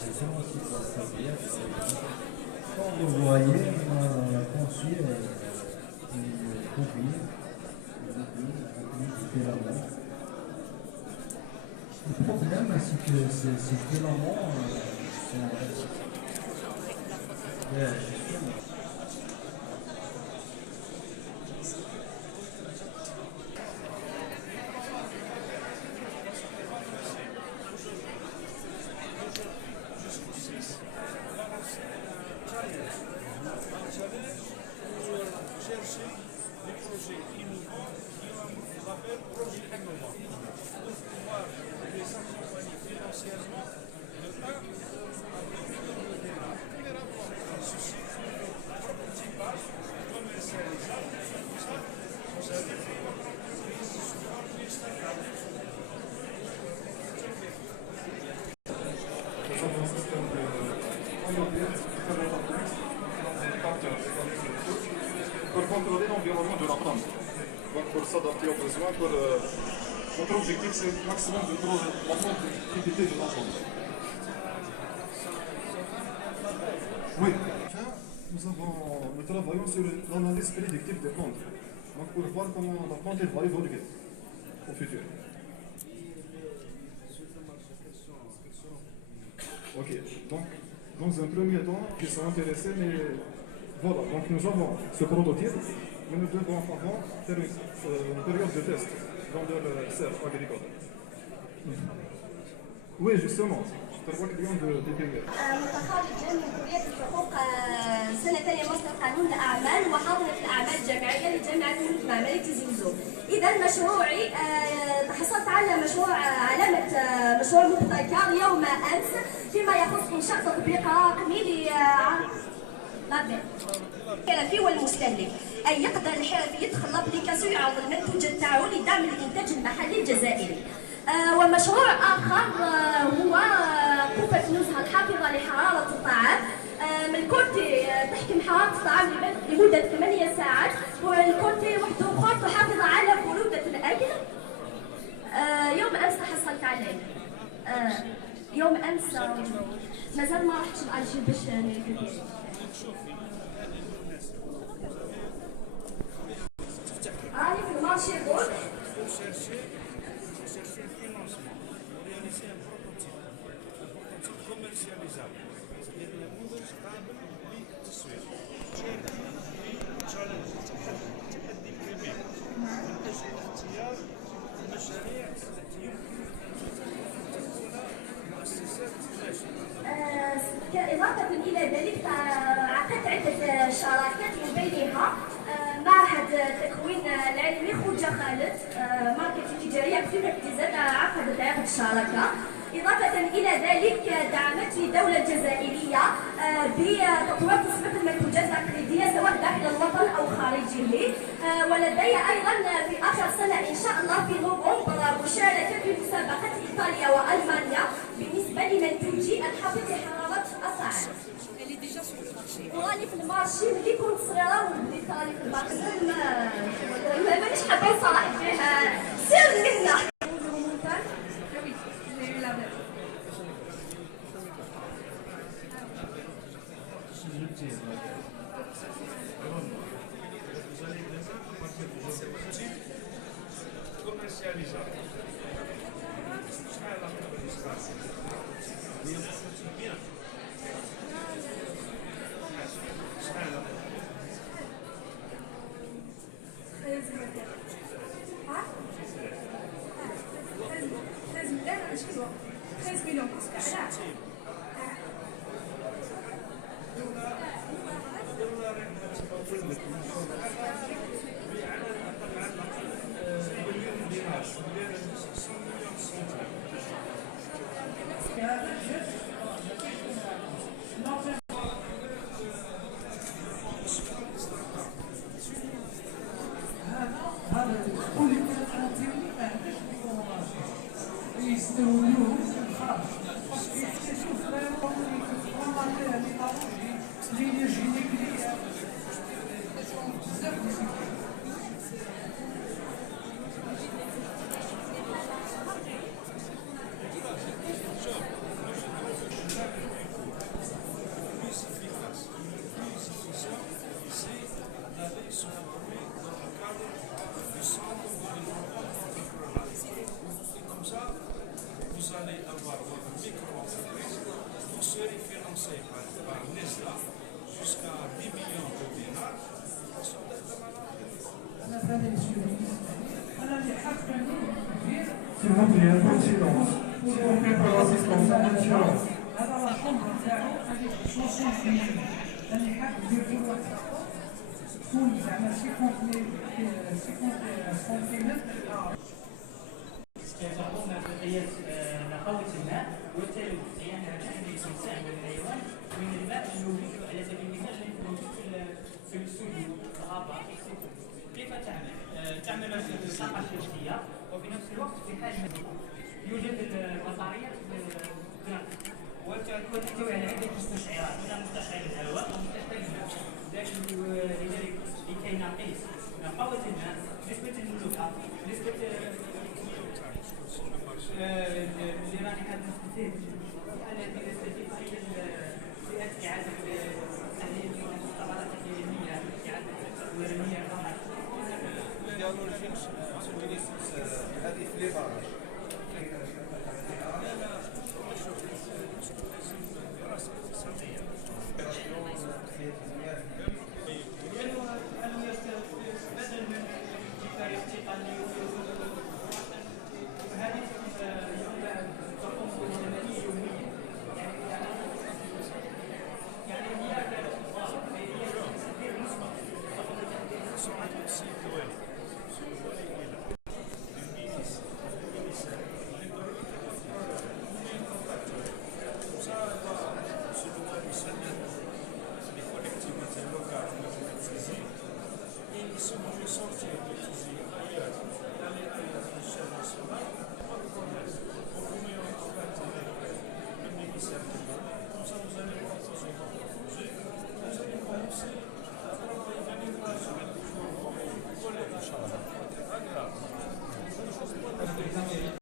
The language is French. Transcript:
Justement, si ça se passe bien, quand vous voyez, on a conçu une copie différemment. Le problème, c'est que ces filaments sont... justement. Pour contrôler l'environnement de la plante. Donc pour s'adapter aux besoins, notre objectif c'est le maximum de la productivité de la plante. Oui. Nous travaillons sur l'analyse prédictive des plantes. Donc pour voir comment la plante va évoluer au futur. Ok, donc dans un premier temps, ils sont intéressés, mais voilà, donc nous avons ce prototype, mais nous devons avant faire une période de test dans leur serre agricole. Oui, justement, 3 كليون de PPE. متخرج من كلية الحقوق سنة ثانية ماستر قانون الأعمال وحاضرة الأعمال الجامعية لجامعة الملك المعماري تيزي وزو. إذا مشروعي حصلت على علامة مشروع مبتكر يوم أمس فيما يخص إنشاء تطبيق رقمي الحرفي والمستهلك، أي يقدر الحرفي يدخل لابليكاسيون يعرض المنتوج تاعو لدعم الإنتاج المحلي الجزائري. ومشروع آخر هو قوة نزهة الحافظة لحرارة الطعام. الكورتي تحكم حرارة الطعام لمدة 8 ساعات، والكورتي وحده أخرى تحافظ على برودة الأكل. يوم أمس تحصلت عليه. يوم أمس مازال ما رحتش لألجي باش نكتب. راني في المارشي درك. إضافة إلى ذلك عقدت عدة شراكات من بينها معهد التكوين العلمي خوجة خالد ماركتينغ تجارية بخدمة ابتزاز عقدت عقد الشراكة. إضافة إلى ذلك دعمتني الدولة الجزائرية بتطوير تصنيف المنتوجات التقليدية سواء داخل الوطن أو خارجه. ولدي أيضا في آخر سنة إن شاء الله في نوفمبر مشاركة في مسابقة إيطاليا وألمانيا بالنسبة لمنتوجي الحافظ لحرارة الطعام. وراني في المارشي ملي كنت صغيرة وبديت راني في المارشي مانيش حابة نصرح فيها سر منا. يستويوه allez avoir votre micro-entreprise, vous serez financé par Nesla jusqu'à 10 millions de dinars. S'il vous plaît, un peu de silence. S'il vous plaît, pour l'assistance, un peu de silence. هذا لا شومبر تاعو غادي 60 مليون راني حاب ندير له واحد كل زعما 50 سنتيمتر يعتبرون بقية نقاوة الماء والتلوث، يعني عندي تمساح من الحيوان من الماء الموجود على سبيل المثال الموجود في السدود الغابات السدود. كيف تعمل؟ تعمل الطاقة الشمسية وفي نفس الوقت في حال يوجد البطاريات وتحتوي على عدة مستشعرات، منها مستشعر الهواء ومستشعر الماء. لذلك لكي نقيس نقاوة الماء، نسبة الملوحة، نسبة اللي راني حاب نستفيد التي نستفيد في إعادة تحليل الطبقات التحليلية، إعادة التدويرية الرمل. هذه في لي باراج. بدل من كفاية تقنية وهذه تقوم بالعملية يوميا، يعني هي تأثير مسبق. Les collectivités locales peuvent être saisies et ils sont sortir de tout